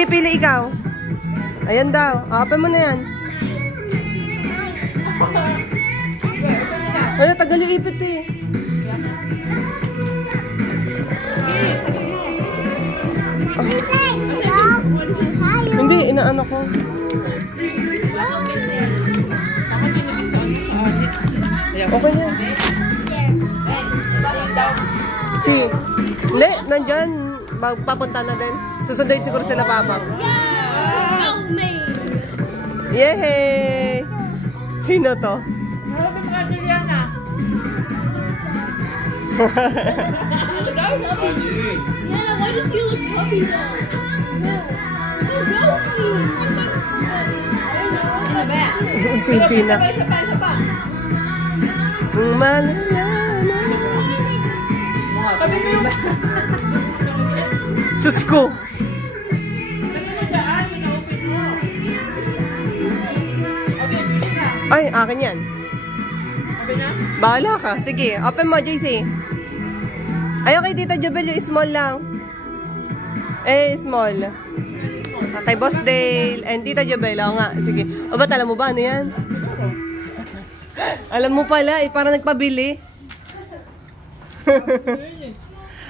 Sige, pili ikaw. Ayan daw. Open mo na yan. Ay, tagal yung ipit eh. Hindi, inaano ko. Okay na yan. Si, Le, nandyan. Papunta na din. Susunduin siguro sila papa. Yehey! Sino to? Robin Adriana. Yeah, why does he look chubby now? Doon Pilipina. Sus ko! Ay, akin yan. Bahala ka. Sige, open mo, JC. Ayaw kay Tita Jobel, yung small lang. Small. Kay Boss Dale and Tita Jobel. Oo nga, sige. O ba't alam mo ba ano yan? Alam mo pala, parang nagpabili.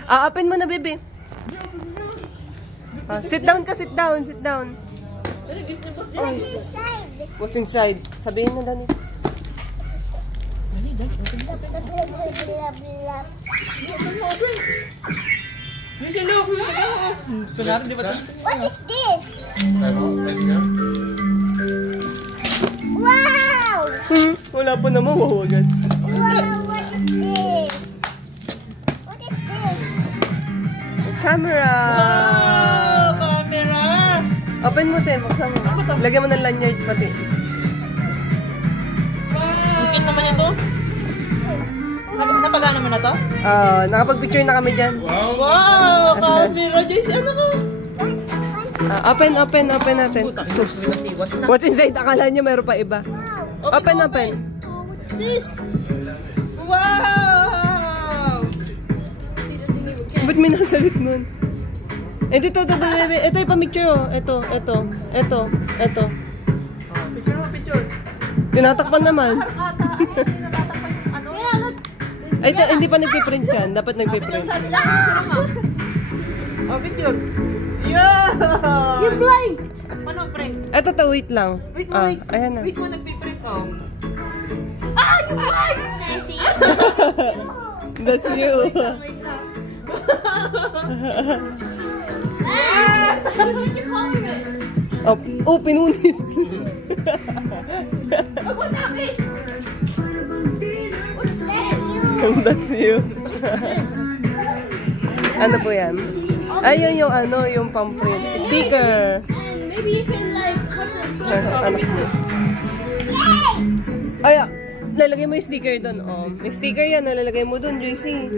Open mo na, bebe. Sit down ka, sit down, sit down. What's inside? Sabihin na, Dani. What is this? Wow! Wala pa naman, wawagan. Wow, what is this? What is this? Camera! Wow! Camera! Open mo, te. Buksan mo. Lagyan mo ng lanyard pati. Bukit naman ito. Napagana naman na to? Nakapag-picture na kami dyan. Wow! Camera, Jace. Ano ko? Open natin. Sus. What's inside? Akala nyo meron pa iba. Open. What's this? Wow! Ba't may nasalit nun? Dito, bebe. Ito yung pamicture, oh. Ito. Picture. Tinatakpan naman. Yeah, look. Ay, hindi pa nagpiprint yan. Dapat nagpiprint. Picture. Yeah! You blinked. Paano print? Eto to, wait lang. Wait. Ayan na. Wait mo, nagpiprint oh. Ah, you blinked. Can I see? That's you. Pinunit. What's this? That's you. Ano po yan? Ayun yung yung pang-print. Sticker. And maybe you can like put some stuff. Anak mo. Ay, lalagay mo yung sticker doon. Oh. May sticker yan. Nalalagay mo doon, Joycey.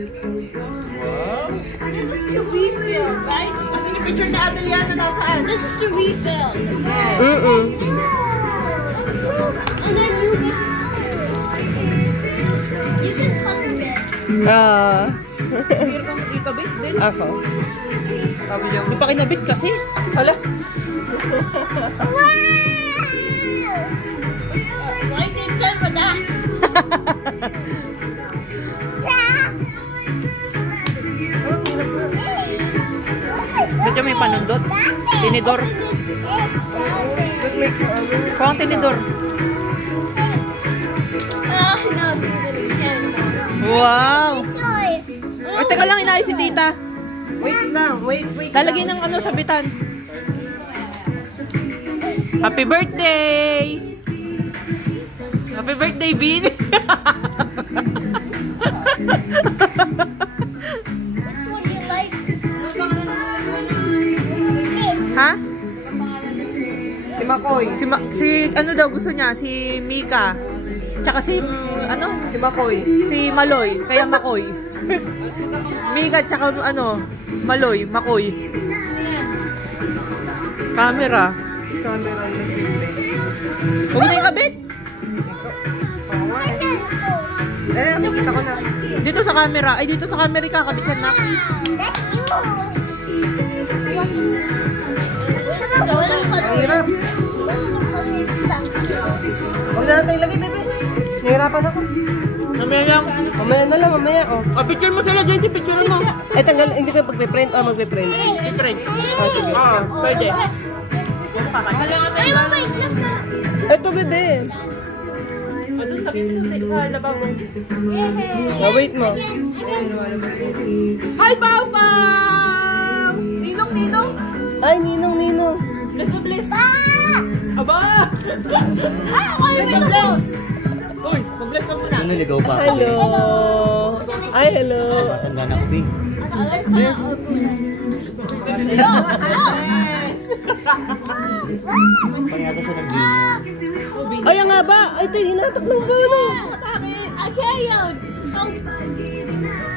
This is to refill, right? Kasi yung picture na Adeliana nasaan? This is to refill. And then you can color it. Here ka mo ikabit din. Ako. Sabi niya. Di pa kinabit kasi. Hala. Wow! Why is it said for that? Ba't yung may panundot? Tinidor. Pang tinidor. No, Wow! Ay, teka lang, inaayos si tita. Wait lang. Lalagay ng sabitan. Happy birthday! Happy birthday, Bean! which one you like? Ha? Si Makoy. Si ano daw gusto niya? Si Mika. Tsaka si Si Makoy. si Maloy. Kaya Makoy. Mika tsaka Maloy. Makoy. Camera. Camera na nag-print. Huwag na ikabit! Nakita ko na. Dito sa camera. Ay, dito sa camera kakabit yan na. That's you. Hirap. Where's the coloring stuff? Huwag na natin ilagay, bebe. Nahirapan ako. Mamaya lang. Mamaya na lang, mamaya. Oh. Picture mo sila, Jency. Picture mo. Eh, tanggal, hindi ka magpe-print. Magpe-print. I-print. Oh, sige. Oo, pwede. Ay, wait, look. Ito, bebe. Doon sa lababo. Wait mo. Hi, Pau Pau! Ninong! Ay, ninong. Bless na bless! Ah! Aba! Bless na bless! Uy, mag-bless na bless. Ano, ligaw pa ako? Hello. Ay, hello. Matanda na ako, eh. Yes! Pangyato siya ng ganyan. Ay, nga ba? Ay, ito, hinatak ng bono. I can't!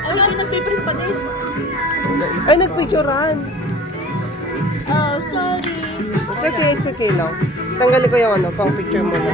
Ay, nag-print pa din. Ay, nagpicturean. Oh, sorry. It's okay lang. Tanggalin ko yung pang picture mo na.